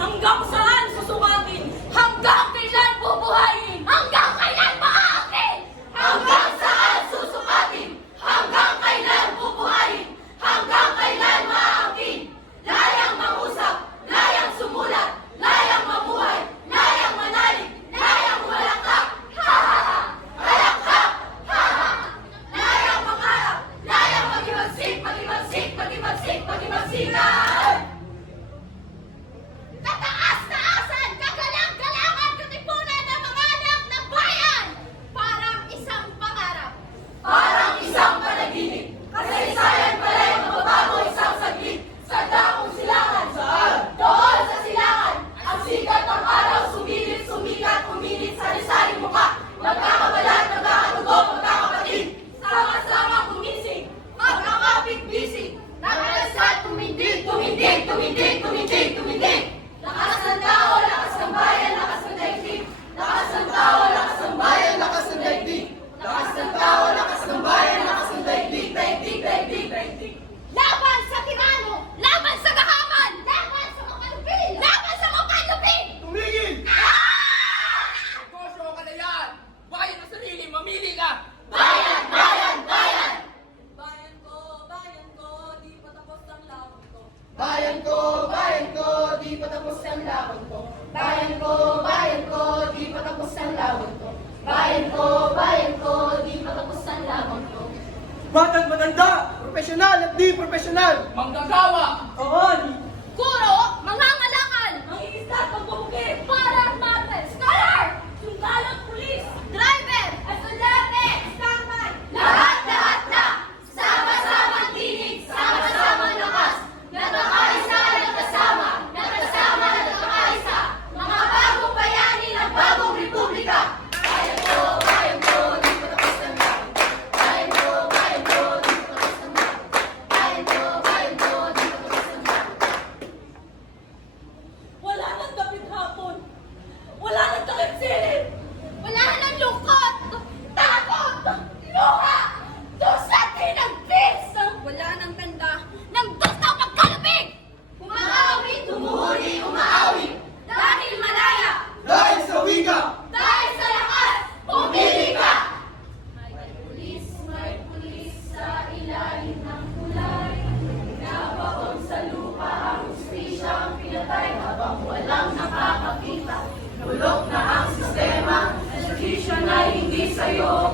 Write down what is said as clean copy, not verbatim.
Hanggang saan susuwatin? Hanggang kailan bubuhayin? Hanggang kailan maaakin? Hanggang saan susukatin? Hanggang kailan bubuhayin? Hanggang kailan maaakin? Layang mangusap, layang sumulat, layang mabuhay, layang manalig, layang malakak, ha ha ha! Malakak, ha ha! Layang mangarap, layang magimagsik, magimagsik, magimagsik, magimagsikan! Kataas-taasan, kagalang-galangan, katipunan ng mga anak ng bayan! Parang isang pangarap. Parang isang panaginip. Kasaysayan pala'y magbabago isang saglit. Sa dakong silangan. Saan? Doon sa silangan. Ang sikat ng araw sumilip, sumikat, uminit sa risaling mukha. Magkakabalat, magkakatugo, magkakapatid. Sama-sama gumising, magkakapit-bisig. Nakalasat, tumindig, tumindig, tumindig, tumindig, tumindig. Lakas ng tao, lakas ng bayan, lakas ng daigdig. Lakas ng tao, lakas ng bayan, lakas ng daigdig. Lakas ng tao, lakas ng bayan, lakas ng daigdig, daigdig, daigdig, daigdig. Laban sa tirano! Laban sa gahaman! Laban sa makalupin! Laban sa makalupin! Tumigil! Negosyo o kalayaan! Bayan ang sarili, mamili ka! Bayan! Bayan! Bayan! Bayan ko, di pa tapos ang laban ko. Bayan ko, di pa tapos ang laban ko. Bayan ko, di pa tapos ang laban ko. Bayan ko, di pa tapos ang laban ko. Batang matanda, profesional at di profesional. Manggagawa! Oo, Guro, mangangalakal! Mangingisda at magbubukid! Parang matres! Scholar! Sunggalang pulis! Driver! Estudyante! Stuntman! Lahat-lahat na! Sama-samang tinig! Sama-samang lakas! Nagkakaisa, nagkasama! Nagkasama, nagkakaisa! Mga bagong bayani ng bagong republika! Bayan ko, di pa tapos ang laban ko. Bayan ko, di pa tapos ang laban ko. Bayan ko, di pa tapos ang laban ko. Wala nang dapit hapon. Wala nang takip silid. Wala nang lungkot. Takot. Luha. Dusa tinagpis. Wala nang tanda ng gusto pagkalupig. Umaawit, umuhuli, umaawit. Dahil malaya. dahil sa wika. Dahil sa lakas. Pumili ka. May pulis sa ilalim ng kulay. Nabaon sa lupa ang hustisya ang pinatay habang walang nakakakita. Bulok na ang sistema, justisya na hindi sa'yo.